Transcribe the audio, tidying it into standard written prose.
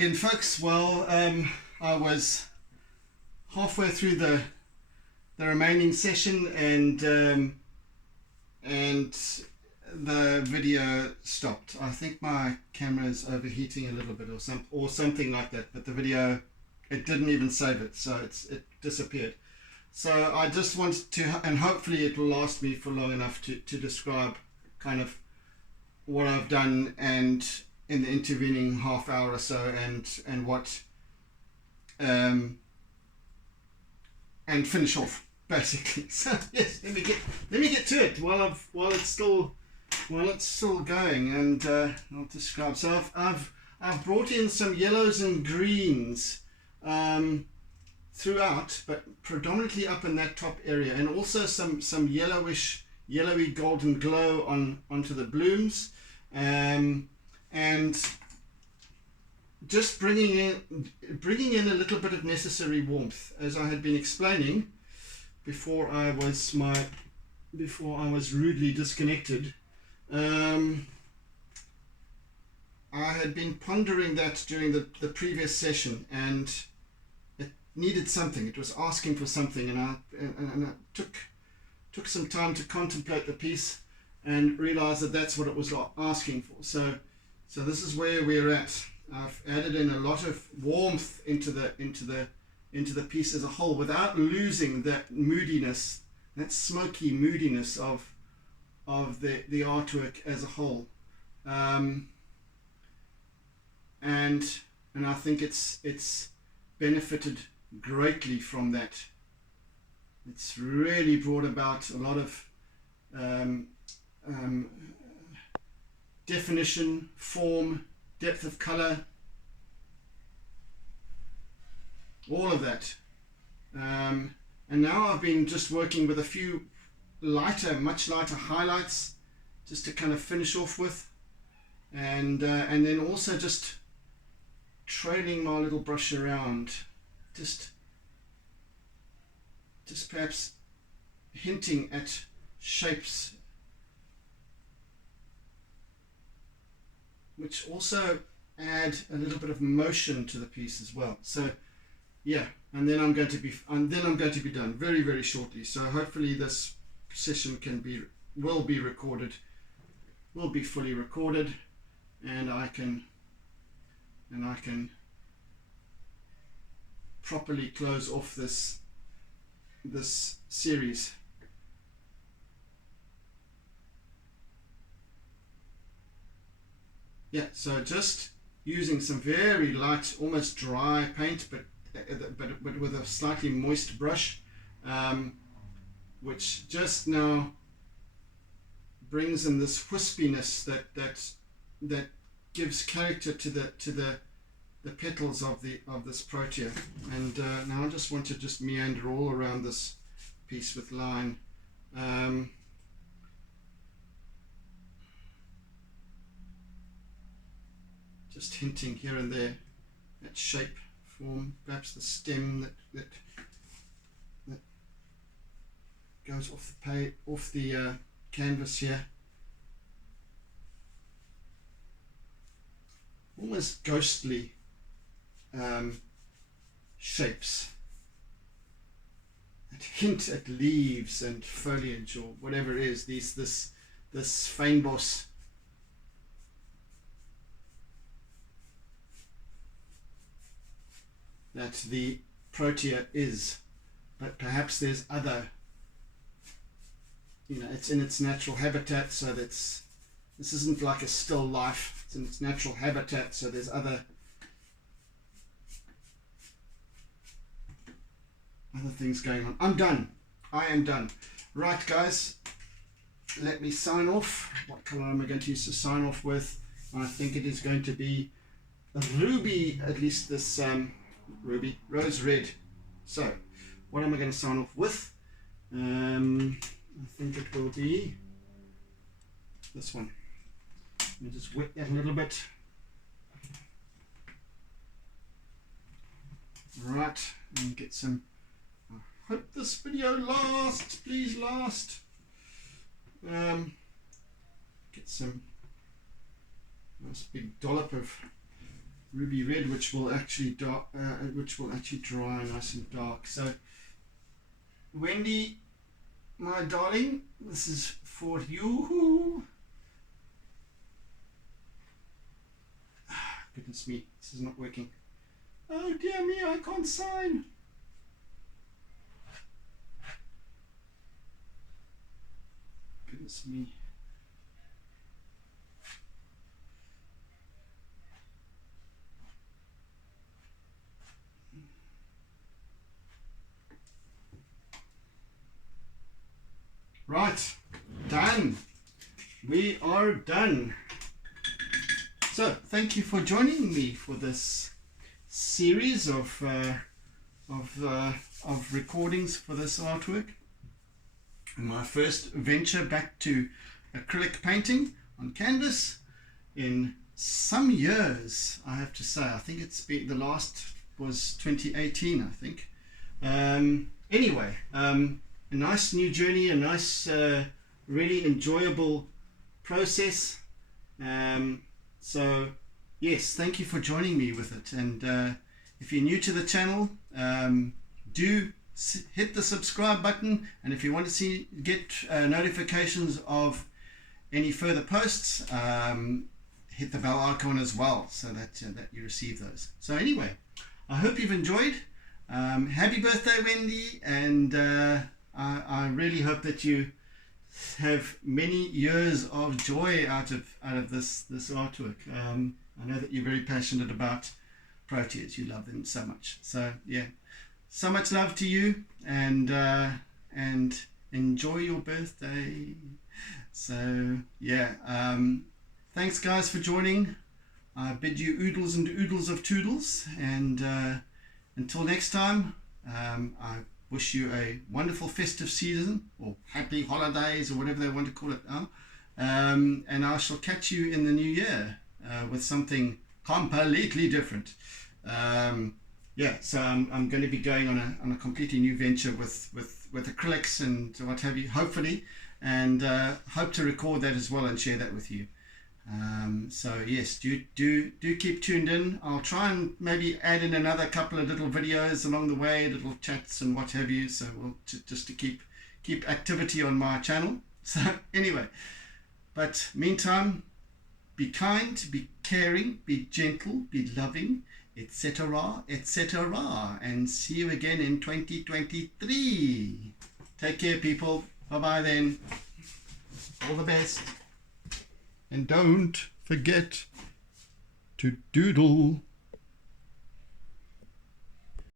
again, folks. Well, I was halfway through the remaining session, and the video stopped. I think my camera is overheating a little bit, or something like that. But the video, it didn't even save it, so it disappeared. So I just wanted to, and hopefully it will last me for long enough to describe kind of what I've done and in the intervening half hour or so, and what and finish off basically. So yes, let me get to it while it's still going, and I'll describe. So I've brought in some yellows and greens throughout, but predominantly up in that top area, and also some yellowy golden glow onto the blooms, and just bringing in a little bit of necessary warmth, as I had been explaining before I was rudely disconnected. I had been pondering that during the previous session, and it needed something. It was asking for something, and I took some time to contemplate the piece and realize that that's what it was asking for. So this is where we're at. I've added in a lot of warmth into the piece as a whole, without losing that moodiness, that smoky moodiness of the artwork as a whole. And I think it's benefited greatly from that. It's really brought about a lot of definition, form, depth of color, all of that. And now I've been just working with a few much lighter highlights, just to kind of finish off with, and then also just trailing my little brush around, just perhaps hinting at shapes which also add a little bit of motion to the piece as well. So yeah, and then I'm going to be done very, very shortly. So hopefully this session will be fully recorded, and I can properly close off this series. Yeah, so just using some very light, almost dry paint, but with a slightly moist brush, which just now brings in this wispiness that gives character to the petals of this protea. And now I just want to just meander all around this piece with line. Just hinting here and there at shape, form, perhaps the stem that goes off the canvas here. Almost ghostly shapes that hint at leaves and foliage or whatever it is. This fynbos that the protea is, but perhaps there's other, it's in its natural habitat, so this isn't like a still life, it's in its natural habitat, so there's other things going on. I am done. Right, guys, let me sign off. What color am I going to use to sign off with? I think it is going to be a ruby, at least this rose red. So what am I going to sign off with? I think it will be this one. Let me just wet that a little bit. Right, and get some. I hope this video lasts. Please last. Get some nice big dollop of ruby red, which will actually dry nice and dark. So Wendy, my darling, this is for you. Goodness me, this is not working. Oh dear me, I can't sign. Goodness me. Right, done. We are done. So, thank you for joining me for this series of recordings for this artwork. My first venture back to acrylic painting on canvas in some years, I have to say. I think it's been, the last was 2018, I think. Anyway, a nice new journey, a nice, really enjoyable process. So yes, thank you for joining me with it. And if you're new to the channel, do hit the subscribe button. And if you want to get notifications of any further posts, hit the bell icon as well, so that you receive those. So anyway, I hope you've enjoyed. Happy birthday, Wendy, and I really hope that you have many years of joy out of this artwork. I know that you're very passionate about Proteas. You love them so much. So yeah, so much love to you, and enjoy your birthday. So yeah, thanks guys for joining. I bid you oodles and oodles of toodles, and until next time, I wish you a wonderful festive season, or happy holidays, or whatever they want to call it now. And I shall catch you in the new year with something completely different. Yeah, so I'm going to be going on a completely new venture with acrylics and what have you, hopefully, and hope to record that as well and share that with you. So yes, do keep tuned in. I'll try and maybe add in another couple of little videos along the way, little chats and what have you. So we'll just to keep activity on my channel. So anyway, but meantime, be kind, be caring, be gentle, be loving, etc., etc. And see you again in 2023. Take care, people. Bye bye then. All the best. And don't forget to doodle.